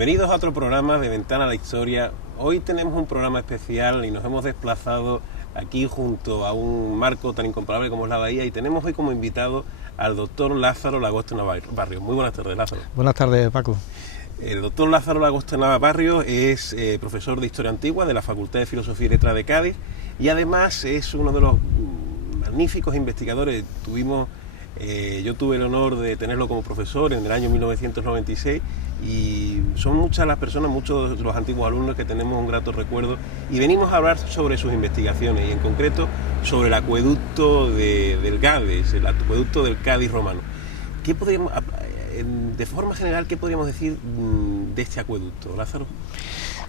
Bienvenidos a otro programa de Ventana a la Historia. Hoy tenemos un programa especial y nos hemos desplazado aquí junto a un marco tan incomparable como es la bahía, y tenemos hoy como invitado al doctor Lázaro Lagoste Barrios. Muy buenas tardes, Lázaro. Buenas tardes, Paco. El doctor Lázaro Lagoste Barrios es profesor de Historia Antigua de la Facultad de Filosofía y Letras de Cádiz, y además es uno de los magníficos investigadores. Yo tuve el honor de tenerlo como profesor en el año 1996, y son muchas las personas, muchos de los antiguos alumnos que tenemos un grato recuerdo, y venimos a hablar sobre sus investigaciones y en concreto sobre el acueducto del Gades, el acueducto del Cádiz romano. ¿Qué podríamos, de forma general, qué podríamos decir de este acueducto, Lázaro?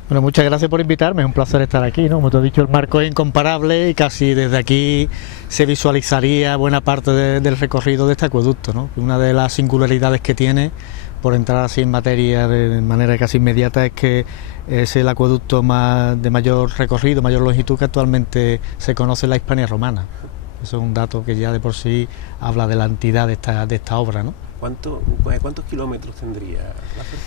Bueno, muchas gracias por invitarme, es un placer estar aquí, ¿no? Como te he dicho, el marco es incomparable y casi desde aquí se visualizaría buena parte del recorrido de este acueducto, ¿no? Una de las singularidades que tiene, por entrar así en materia de manera casi inmediata, es que es el acueducto de mayor recorrido, mayor longitud que actualmente se conoce en la Hispania romana. Eso es un dato que ya de por sí habla de la entidad de esta obra, ¿no? ¿Cuántos kilómetros tendría, Lázaro?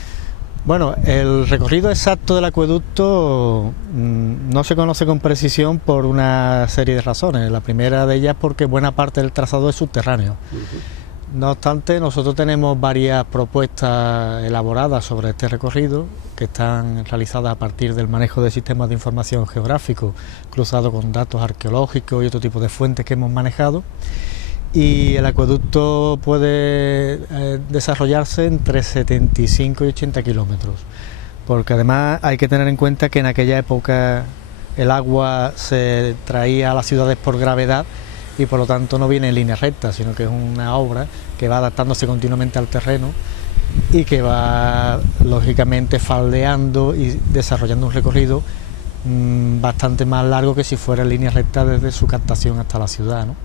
Bueno, el recorrido exacto del acueducto no se conoce con precisión por una serie de razones. La primera de ellas porque buena parte del trazado es subterráneo. No obstante, nosotros tenemos varias propuestas elaboradas sobre este recorrido que están realizadas a partir del manejo de sistemas de información geográfico cruzado con datos arqueológicos y otro tipo de fuentes que hemos manejado. Y el acueducto puede desarrollarse entre 75 y 80 kilómetros, porque además hay que tener en cuenta que en aquella época el agua se traía a las ciudades por gravedad y por lo tanto no viene en línea recta, sino que es una obra que va adaptándose continuamente al terreno y que va lógicamente faldeando y desarrollando un recorrido bastante más largo que si fuera en línea recta desde su captación hasta la ciudad, ¿no?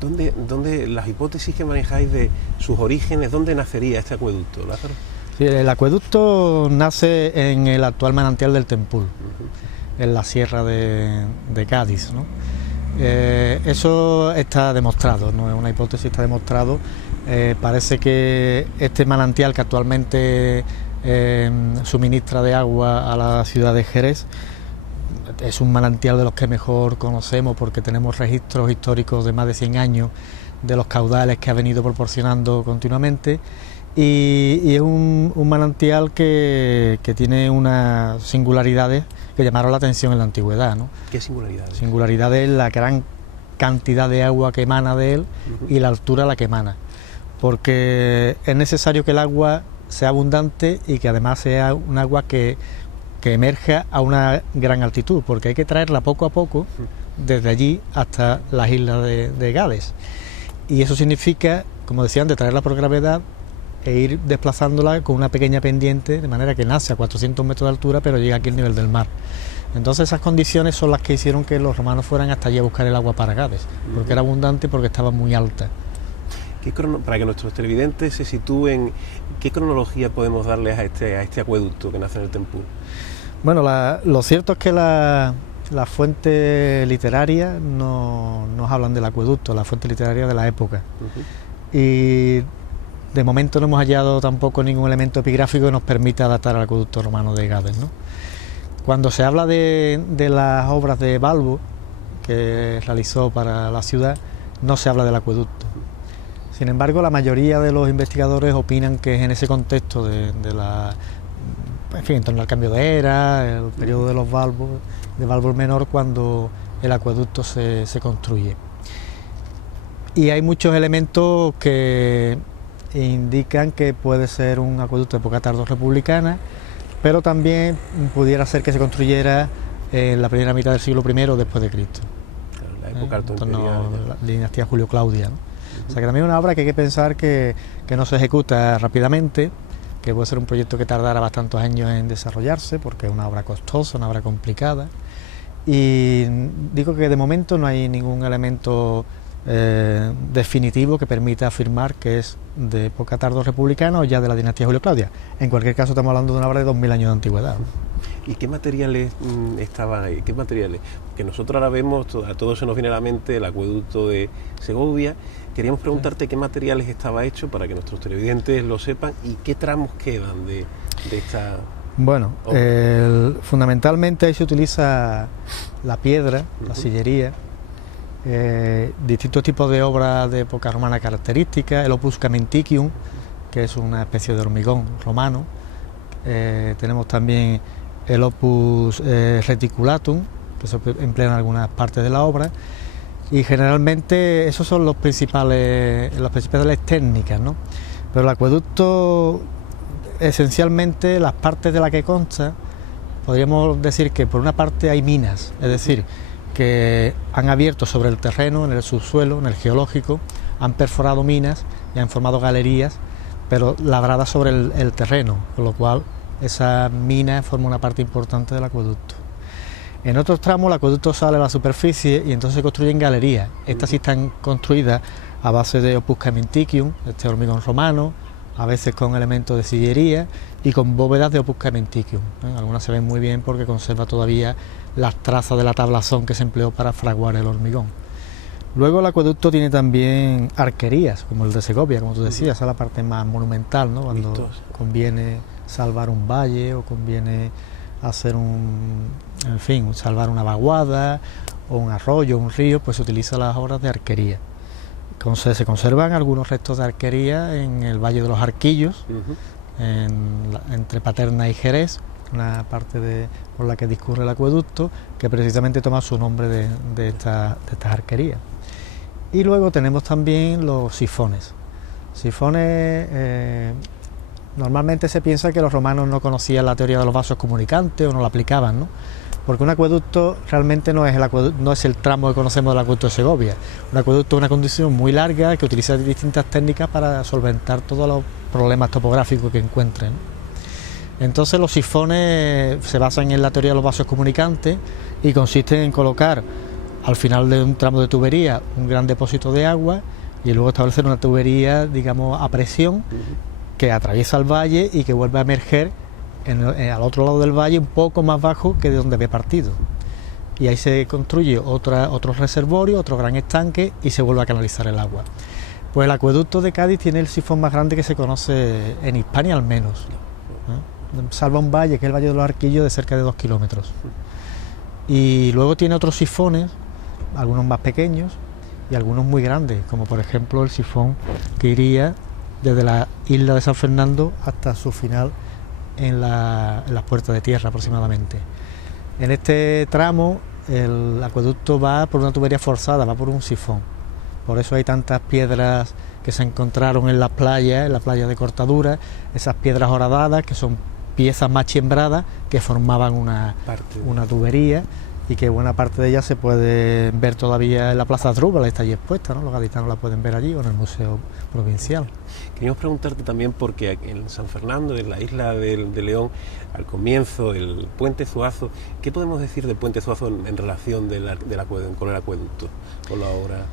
¿Dónde las hipótesis que manejáis de sus orígenes, dónde nacería este acueducto, Lázaro? Sí, el acueducto nace en el actual manantial del Tempul, en la sierra de Cádiz, ¿no? Eso está demostrado, no es una hipótesis, está demostrado. Parece que este manantial que actualmente suministra de agua a la ciudad de Jerez es un manantial de los que mejor conocemos, porque tenemos registros históricos de más de 100 años de los caudales que ha venido proporcionando continuamente, y es un manantial que tiene unas singularidades que llamaron la atención en la antigüedad, ¿no? ¿Qué singularidades? Singularidades, la gran cantidad de agua que emana de él y la altura a la que emana, porque es necesario que el agua sea abundante y que además sea un agua que emerja a una gran altitud, porque hay que traerla poco a poco desde allí hasta las islas de Gades, y eso significa, como decía antes, traerla por gravedad e ir desplazándola con una pequeña pendiente, de manera que nace a 400 metros de altura pero llega aquí al nivel del mar. Entonces esas condiciones son las que hicieron que los romanos fueran hasta allí a buscar el agua para Gades, porque era abundante y porque estaba muy alta. Para que nuestros televidentes se sitúen, ¿qué cronología podemos darles a este acueducto que nace en el Tempul? Bueno, lo cierto es que las fuentes literarias no nos hablan del acueducto, las fuentes literarias de la época. Y de momento no hemos hallado tampoco ningún elemento epigráfico que nos permita datar al acueducto romano de Gades, ¿no? Cuando se habla de las obras de Balbo que realizó para la ciudad, no se habla del acueducto. Sin embargo, la mayoría de los investigadores opinan que es en ese contexto en torno al cambio de era, el periodo de los Balbos, de Balbo el Menor, cuando el acueducto se construye. Y hay muchos elementos que indican que puede ser un acueducto de época tardo-republicana, pero también pudiera ser que se construyera en la primera mitad del siglo I después de Cristo. Claro, la época altoimperial, la dinastía Julio-Claudia, ¿no? O sea que también es una obra que hay que pensar que no se ejecuta rápidamente, que puede ser un proyecto que tardará bastantes años en desarrollarse, porque es una obra costosa, una obra complicada, y digo que de momento no hay ningún elemento definitivo que permita afirmar que es de época tardo-republicana o ya de la dinastía Julio-Claudia. En cualquier caso estamos hablando de una obra de 2000 años de antigüedad. ¿Y qué materiales estaban ahí? ¿Qué materiales? Que nosotros ahora vemos, a todos se nos viene a la mente el acueducto de Segovia. Queríamos preguntarte qué materiales estaba hecho para que nuestros televidentes lo sepan y qué tramos quedan de esta Bueno, fundamentalmente ahí se utiliza la piedra, la sillería, distintos tipos de obras de época romana características, el opus camenticium, que es una especie de hormigón romano, tenemos también el opus reticulatum, que se emplea en algunas partes de la obra, y generalmente esos son las principales técnicas, ¿no? Pero el acueducto, esencialmente, las partes de las que consta, podríamos decir que por una parte hay minas, es decir, que han abierto sobre el terreno, en el subsuelo, en el geológico, han perforado minas y han formado galerías, pero labradas sobre el terreno, con lo cual esa mina forma una parte importante del acueducto. En otros tramos el acueducto sale a la superficie y entonces se construyen galerías. Estas sí están construidas a base de opus camenticium, este hormigón romano, a veces con elementos de sillería y con bóvedas de opus camenticium. Algunas se ven muy bien porque conserva todavía las trazas de la tablazón que se empleó para fraguar el hormigón. Luego el acueducto tiene también arquerías, como el de Segovia, como tú decías, esa es la parte más monumental, ¿no? Cuando conviene salvar un valle o conviene hacer salvar una vaguada o un arroyo, un río, pues se utilizan las obras de arquería. Entonces se conservan algunos restos de arquería en el Valle de los Arquillos, entre Paterna y Jerez, una parte por la que discurre el acueducto, que precisamente toma su nombre de estas arquerías. Y luego tenemos también los sifones. Sifones, normalmente se piensa que los romanos no conocían la teoría de los vasos comunicantes o no la aplicaban, ¿no? Porque un acueducto realmente no es el tramo que conocemos del acueducto de Segovia. Un acueducto es una conducción muy larga que utiliza distintas técnicas para solventar todos los problemas topográficos que encuentren. Entonces los sifones se basan en la teoría de los vasos comunicantes y consisten en colocar al final de un tramo de tubería un gran depósito de agua y luego establecer una tubería, digamos, a presión que atraviesa el valle y que vuelve a emerger al otro lado del valle un poco más bajo que de donde había partido. Y ahí se construye otro reservorio, otro gran estanque y se vuelve a canalizar el agua. Pues el acueducto de Cádiz tiene el sifón más grande que se conoce en Hispania al menos. Salva un valle, que es el Valle de los Arquillos, de cerca de 2 kilómetros. Y luego tiene otros sifones, algunos más pequeños y algunos muy grandes, como por ejemplo el sifón que iría desde la isla de San Fernando hasta su final en las puertas de tierra aproximadamente. En este tramo el acueducto va por una tubería forzada, va por un sifón. Por eso hay tantas piedras que se encontraron en la playa de Cortadura, esas piedras horadadas que son piezas machembradas que formaban una tubería y que buena parte de ellas se puede ver todavía en la Plaza Asdrúbal, está allí expuesta, ¿no? Los gaditanos la pueden ver allí o en el Museo Provincial. Queríamos preguntarte también porque en San Fernando, en la isla de León, al comienzo, el Puente Zuazo, ¿qué podemos decir del Puente Zuazo en relación con el acueducto, con la obra?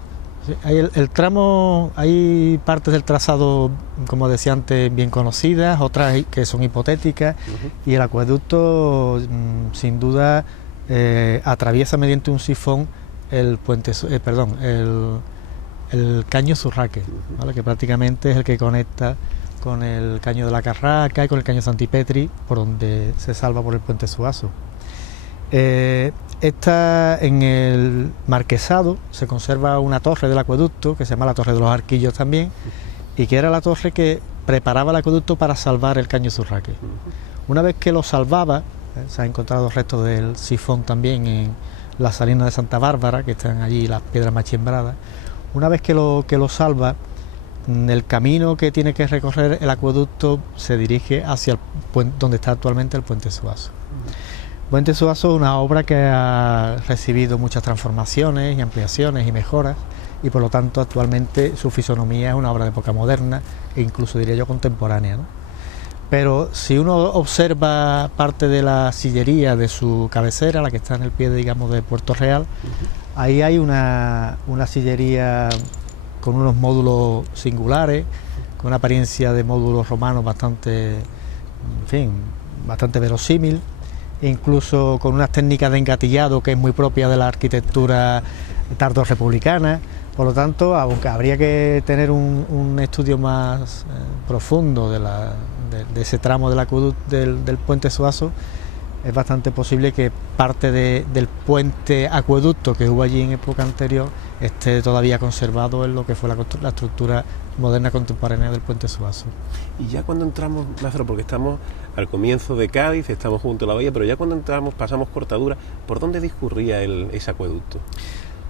Sí, el tramo, hay partes del trazado, como decía antes, bien conocidas, otras que son hipotéticas, y el acueducto, sin duda, atraviesa mediante un sifón el caño Zurraque, ¿vale? Que prácticamente es el que conecta con el caño de la Carraca y con el caño Santipetri, por donde se salva por el Puente Zuazo. En el marquesado se conserva una torre del acueducto que se llama la Torre de los Arquillos también, y que era la torre que preparaba el acueducto para salvar el caño Zurraque. Una vez que lo salvaba, se han encontrado restos del sifón también en la salina de Santa Bárbara, que están allí las piedras machembradas. Una vez que lo salva, el camino que tiene que recorrer el acueducto se dirige hacia donde está actualmente el Puente Zuazo. Puente Zuazo es una obra que ha recibido muchas transformaciones y ampliaciones y mejoras, y por lo tanto actualmente su fisonomía es una obra de época moderna e incluso diría yo contemporánea, ¿no? Pero si uno observa parte de la sillería de su cabecera, la que está en el pie, digamos, de Puerto Real, ahí hay una sillería con unos módulos singulares, con una apariencia de módulos romanos bastante verosímil, incluso con unas técnicas de engatillado que es muy propia de la arquitectura tardorrepublicana. Por lo tanto, aunque habría que tener un estudio más profundo de de ese tramo del acueducto del puente Suazo, es bastante posible que parte del puente acueducto que hubo allí en época anterior esté todavía conservado en lo que fue la estructura moderna contemporánea del puente Suazo. Y ya cuando entramos, Lázaro, porque estamos al comienzo de Cádiz, estamos junto a la bahía, pero ya cuando entramos, pasamos Cortadura, ¿por dónde discurría ese acueducto?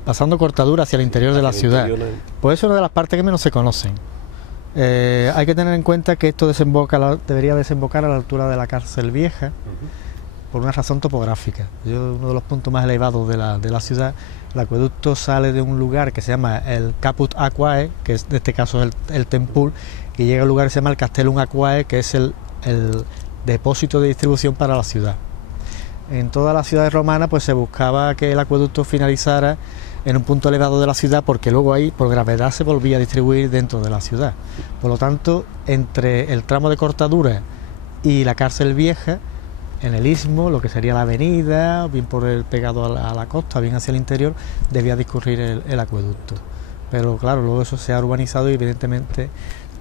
Pasando Cortadura hacia el interior de la ciudad, pues es una de las partes que menos se conocen. Hay que tener en cuenta que esto debería desembocar a la altura de la Cárcel Vieja, por una razón topográfica. Uno de los puntos más elevados de la ciudad, el acueducto sale de un lugar que se llama el Caput Aquae, que en este caso es el Tempul, y llega a un lugar que se llama el Castellum Aquae, que es el depósito de distribución para la ciudad. En todas las ciudades romanas pues se buscaba que el acueducto finalizara en un punto elevado de la ciudad, porque luego ahí por gravedad se volvía a distribuir dentro de la ciudad. Por lo tanto, entre el tramo de Cortadura y la Cárcel Vieja, en el istmo, lo que sería la avenida, bien por el pegado a la costa, bien hacia el interior, debía discurrir el acueducto. Pero claro, luego eso se ha urbanizado y evidentemente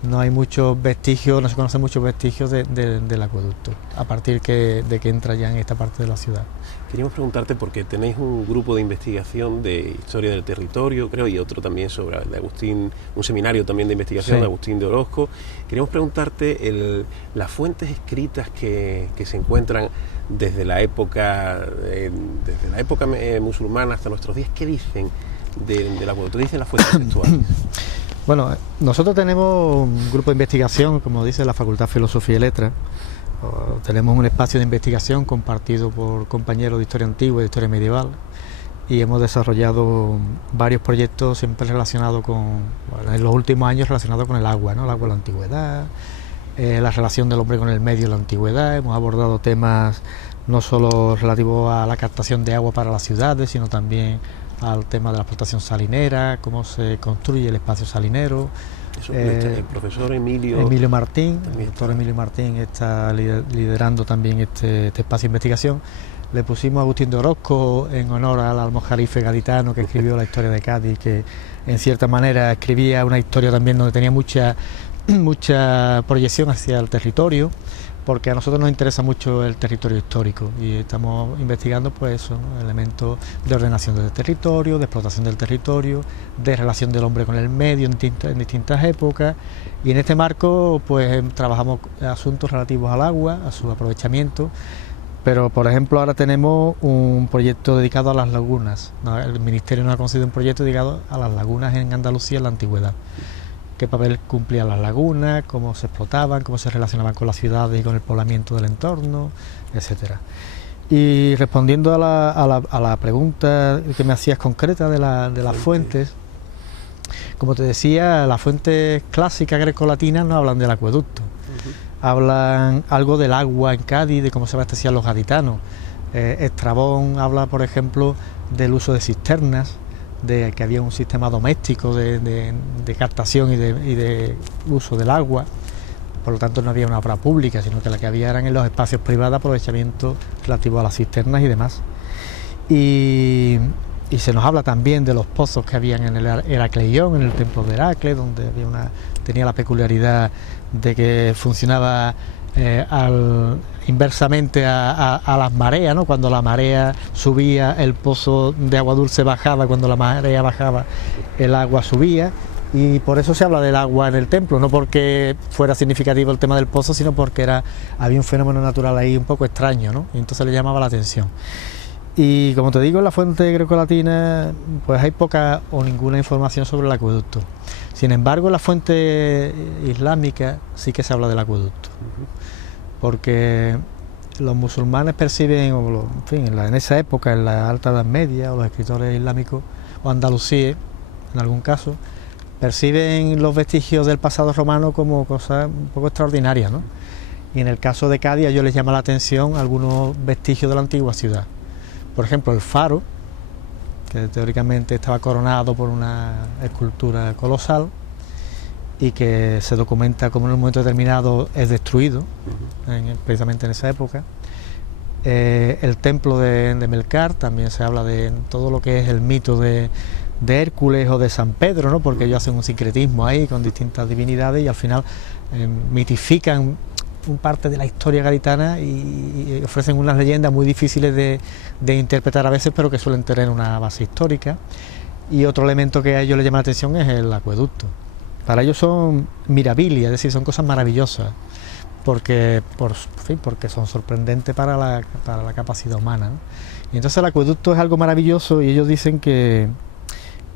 no hay muchos vestigios, no se conocen muchos vestigios del acueducto, a partir de que entra ya en esta parte de la ciudad. Queríamos preguntarte, porque tenéis un grupo de investigación de historia del territorio, creo, y otro también sobre de Agustín, un seminario también de investigación, sí, de Agustín de Orozco. Queríamos preguntarte las fuentes escritas que se encuentran desde la época musulmana hasta nuestros días. ¿Qué dicen del acueducto? ¿Qué dicen las fuentes textuales? Bueno, nosotros tenemos un grupo de investigación, como dice la Facultad de Filosofía y Letras. Tenemos un espacio de investigación compartido por compañeros de historia antigua y de historia medieval, y hemos desarrollado varios proyectos siempre relacionados en los últimos años relacionados con el agua, ¿no? El agua en la antigüedad, la relación del hombre con el medio en la antigüedad. Hemos abordado temas no solo relativos a la captación de agua para las ciudades, sino también al tema de la explotación salinera, cómo se construye el espacio salinero. Eso, el profesor Emilio Martín, el doctor Emilio Martín está liderando también este espacio de investigación. Le pusimos a Agustín de Orozco en honor al almojarife gaditano que escribió la historia de Cádiz, que en cierta manera escribía una historia también donde tenía mucha proyección hacia el territorio, porque a nosotros nos interesa mucho el territorio histórico y estamos investigando pues eso, ¿no? Elementos de ordenación del territorio, de explotación del territorio, de relación del hombre con el medio en distintas épocas, y en este marco pues trabajamos asuntos relativos al agua, a su aprovechamiento. Pero por ejemplo ahora tenemos un proyecto dedicado a las lagunas, ¿no? El Ministerio nos ha concedido un proyecto dedicado a las lagunas en Andalucía en la antigüedad. Qué papel cumplían las lagunas, cómo se explotaban, cómo se relacionaban con las ciudades y con el poblamiento del entorno, etcétera. Y respondiendo a la pregunta que me hacías concreta de las fuentes, como te decía, las fuentes clásicas grecolatinas no hablan del acueducto, hablan algo del agua en Cádiz, de cómo se abastecían los gaditanos. Estrabón habla, por ejemplo, del uso de cisternas, de que había un sistema doméstico de captación y de uso del agua. Por lo tanto no había una obra pública, sino que la que había eran en los espacios privados aprovechamiento relativo a las cisternas y demás. Y se nos habla también de los pozos que habían en el Heracleión, en el templo de Heracles, donde tenía la peculiaridad de que funcionaba inversamente a las mareas, ¿no? Cuando la marea subía, el pozo de agua dulce bajaba; cuando la marea bajaba, el agua subía, y por eso se habla del agua en el templo, no porque fuera significativo el tema del pozo, sino porque había un fenómeno natural ahí un poco extraño, ¿no? Y entonces le llamaba la atención. Y como te digo, en la fuente grecolatina pues hay poca o ninguna información sobre el acueducto. Sin embargo, en la fuente islámica sí que se habla del acueducto, porque los musulmanes perciben, en esa época, en la Alta Edad Media, o los escritores islámicos, o andalusíes, en algún caso, perciben los vestigios del pasado romano como cosas un poco extraordinarias, ¿no? Y en el caso de Cádiz, a ellos les llama la atención algunos vestigios de la antigua ciudad. Por ejemplo, el faro, que teóricamente estaba coronado por una escultura colosal y que se documenta como en un momento determinado es destruido, precisamente en esa época. El templo de Melcar, también se habla de todo lo que es el mito de Hércules o de San Pedro, ¿no? Porque ellos hacen un sincretismo ahí con distintas divinidades y al final mitifican parte de la historia gaditana y ofrecen unas leyendas muy difíciles de interpretar a veces, pero que suelen tener una base histórica. Y otro elemento que a ellos les llama la atención es el acueducto. Para ellos son mirabilia, es decir, son cosas maravillosas, porque son sorprendentes para la capacidad humana, ¿no? Y entonces el acueducto es algo maravilloso, y ellos dicen que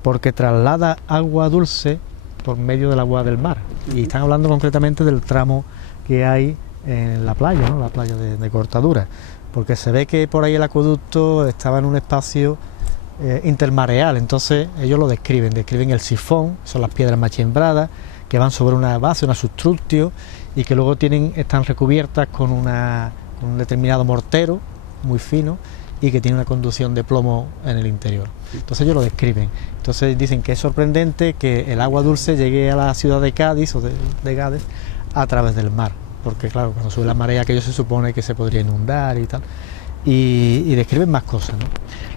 porque traslada agua dulce por medio del agua del mar. Y están hablando concretamente del tramo que hay en la playa, ¿no? La playa de Cortadura, porque se ve que por ahí el acueducto estaba en un espacio intermareal. Entonces ellos lo describen el sifón, son las piedras machimbradas que van sobre una base, una substructio, y que luego están recubiertas con un determinado mortero muy fino y que tiene una conducción de plomo en el interior. Entonces ellos lo describen. Entonces dicen que es sorprendente que el agua dulce llegue a la ciudad de Cádiz o de Gades a través del mar, porque claro, cuando sube la marea aquello se supone que se podría inundar y tal, y describen más cosas, ¿no?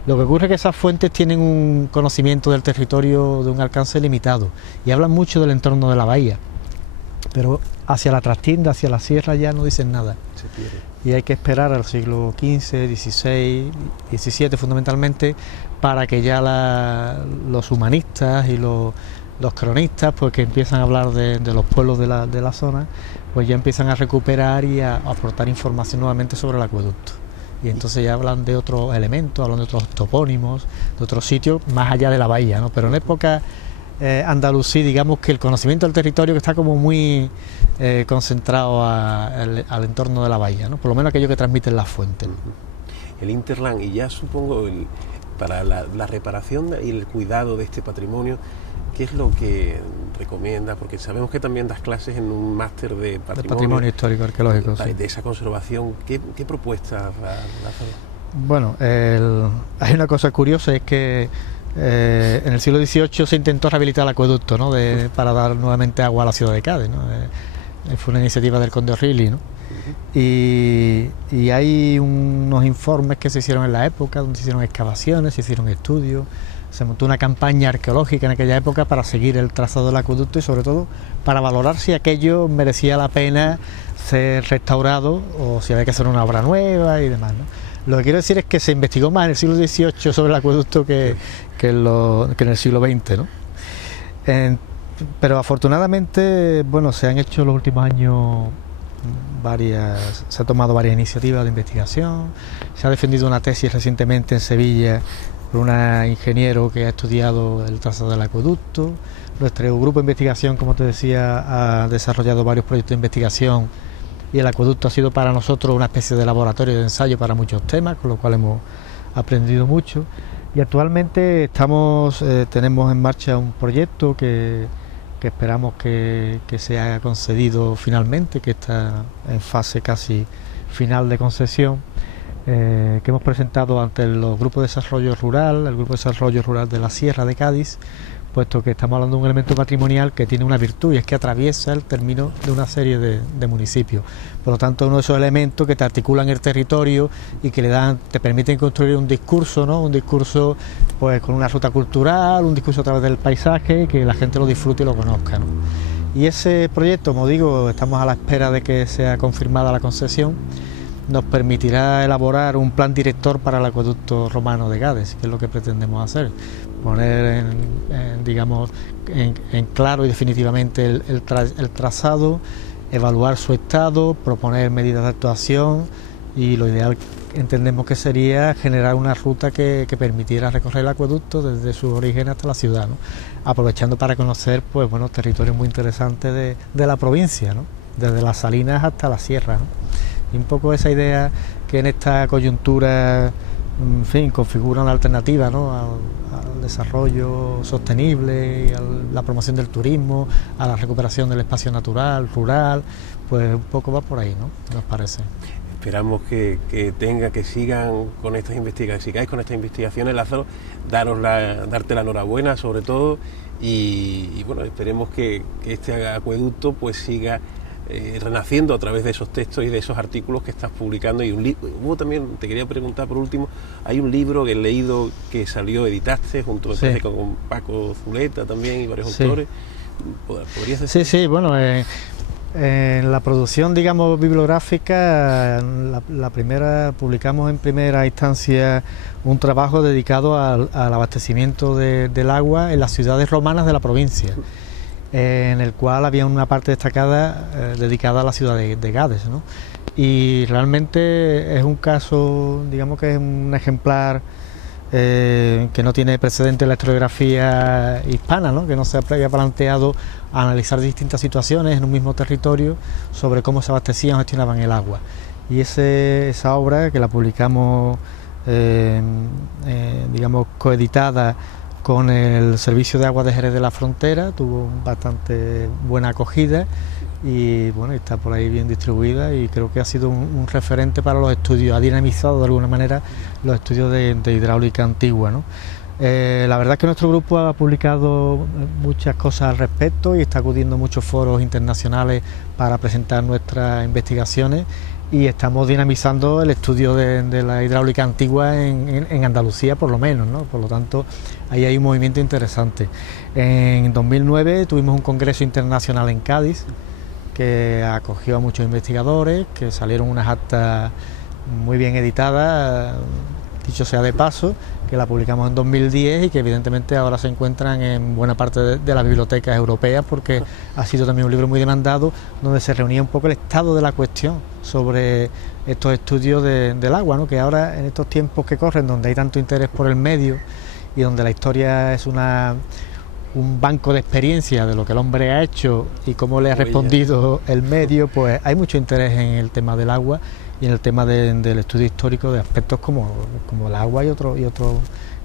Lo que ocurre es que esas fuentes tienen un conocimiento del territorio de un alcance limitado y hablan mucho del entorno de la bahía, pero hacia la trastinda, hacia la sierra ya no dicen nada. Se pierde. Y hay que esperar al siglo XV, XVI, XVII fundamentalmente, para que ya los humanistas y los cronistas, pues que empiezan a hablar de los pueblos de la zona, pues ya empiezan a recuperar y a aportar información nuevamente sobre el acueducto. Y entonces ya hablan de otros elementos, hablan de otros topónimos, de otros sitios más allá de la bahía, ¿no? Pero en época andalusí, digamos que el conocimiento del territorio que está como muy concentrado al entorno de la bahía, ¿no? Por lo menos aquello que transmiten las fuentes. El Interland, y ya supongo para la reparación y el cuidado de este patrimonio, ¿qué es lo que recomienda? Porque sabemos que también das clases en un máster de patrimonio histórico arqueológico. De esa conservación. ¿Qué propuestas, Lázaro? Bueno, hay una cosa curiosa, es que en el siglo XVIII se intentó rehabilitar el acueducto, ¿no? Para dar nuevamente agua a la ciudad de Cádiz, ¿no? Fue una iniciativa del conde O'Reilly, ¿no? Y hay unos informes que se hicieron en la época, donde se hicieron excavaciones, se hicieron estudios, se montó una campaña arqueológica en aquella época para seguir el trazado del acueducto y sobre todo para valorar si aquello merecía la pena ser restaurado o si había que hacer una obra nueva y demás, ¿no? Lo que quiero decir es que se investigó más en el siglo XVIII sobre el acueducto que en el siglo XX, ¿no? Pero afortunadamente, bueno, se han hecho en los últimos años se han tomado varias iniciativas de investigación, se ha defendido una tesis recientemente en Sevilla por un ingeniero que ha estudiado el trazado del acueducto. Nuestro grupo de investigación, como te decía, ha desarrollado varios proyectos de investigación y el acueducto ha sido para nosotros una especie de laboratorio de ensayo para muchos temas, con lo cual hemos aprendido mucho. Y actualmente tenemos en marcha un proyecto que esperamos que sea concedido finalmente, que está en fase casi final de concesión, que hemos presentado ante los grupos de desarrollo rural, el Grupo de Desarrollo Rural de la Sierra de Cádiz, puesto que estamos hablando de un elemento patrimonial que tiene una virtud y es que atraviesa el término de una serie de municipios. Por lo tanto, uno de esos elementos que te articulan el territorio y que te permiten construir un discurso, ¿no? Un discurso pues con una ruta cultural, un discurso a través del paisaje, que la gente lo disfrute y lo conozca, ¿no? Y ese proyecto, como digo, estamos a la espera de que sea confirmada la concesión, nos permitirá elaborar un plan director para el acueducto romano de Gades, que es lo que pretendemos hacer, poner en claro y definitivamente el trazado, evaluar su estado, proponer medidas de actuación y lo ideal entendemos que sería generar una ruta que permitiera recorrer el acueducto desde su origen hasta la ciudad, ¿no? Aprovechando para conocer pues bueno, territorios muy interesantes de la provincia, ¿no? Desde las Salinas hasta la Sierra, ¿no? Y un poco esa idea que en esta coyuntura, en fin, configura una alternativa, ¿no? al desarrollo sostenible, a la promoción del turismo, a la recuperación del espacio natural, rural, pues un poco va por ahí, ¿no? Nos parece. Esperamos que sigan con estas investigaciones, sigáis con estas investigaciones, Lázaro, darte la enhorabuena sobre todo y bueno, esperemos que este acueducto pues siga renaciendo a través de esos textos y de esos artículos que estás publicando. Y hubo también, te quería preguntar por último, hay un libro que he leído que salió, editaste junto con Paco Zuleta también y varios autores. ¿Podrías decir? Sí, bueno, En la producción, digamos, bibliográfica, la primera, publicamos en primera instancia un trabajo dedicado al abastecimiento del agua en las ciudades romanas de la provincia, en el cual había una parte destacada dedicada a la ciudad de Gades, ¿no? Y realmente es un caso, digamos que es un ejemplar que no tiene precedente en la historiografía hispana, ¿no? Que no se había planteado analizar distintas situaciones en un mismo territorio sobre cómo se abastecían o gestionaban el agua. Y esa obra, que la publicamos, digamos, coeditada con el Servicio de Agua de Jerez de la Frontera, tuvo bastante buena acogida y bueno, está por ahí bien distribuida, y creo que ha sido un referente para los estudios, ha dinamizado de alguna manera los estudios de hidráulica antigua, ¿no? La verdad es que nuestro grupo ha publicado muchas cosas al respecto y está acudiendo a muchos foros internacionales para presentar nuestras investigaciones, y estamos dinamizando el estudio de la hidráulica antigua en Andalucía, por lo menos, ¿no? Por lo tanto, ahí hay un movimiento interesante. En 2009 tuvimos un congreso internacional en Cádiz que acogió a muchos investigadores, que salieron unas actas muy bien editadas, dicho sea de paso, que la publicamos en 2010 y que evidentemente ahora se encuentran en buena parte de las bibliotecas europeas, porque ha sido también un libro muy demandado, donde se reunía un poco el estado de la cuestión sobre estos estudios del agua, ¿no? Que ahora, en estos tiempos que corren, donde hay tanto interés por el medio y donde la historia es un banco de experiencia de lo que el hombre ha hecho y cómo le ha respondido el medio, pues hay mucho interés en el tema del agua y en el tema del estudio histórico de aspectos como el agua y otros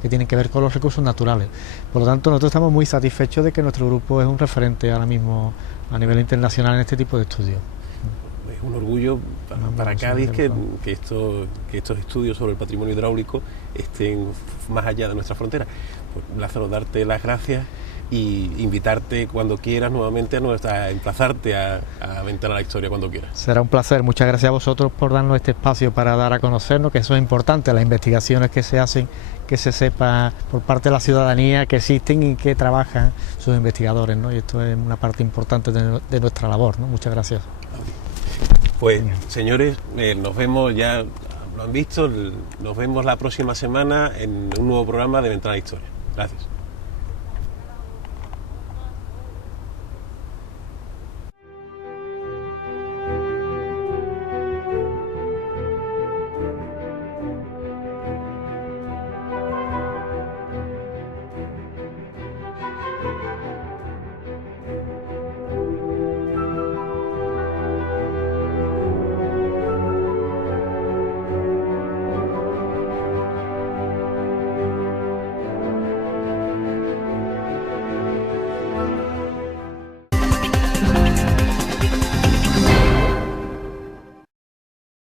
que tienen que ver con los recursos naturales. Por lo tanto, nosotros estamos muy satisfechos de que nuestro grupo es un referente ahora mismo a nivel internacional en este tipo de estudios. Es un orgullo para Cádiz que estos estudios sobre el patrimonio hidráulico estén más allá de nuestra frontera. Pues, Lázaro, darte las gracias y invitarte cuando quieras nuevamente a emplazarte a aventar a la historia cuando quieras. Será un placer. Muchas gracias a vosotros por darnos este espacio para dar a conocernos, que eso es importante, las investigaciones que se hacen, que se sepa por parte de la ciudadanía que existen y que trabajan sus investigadores, ¿no? Y esto es una parte importante de nuestra labor, ¿no? Muchas gracias. Pues, señores, nos vemos, ya lo han visto, nos vemos la próxima semana en un nuevo programa de Ventana a la Historia. Gracias.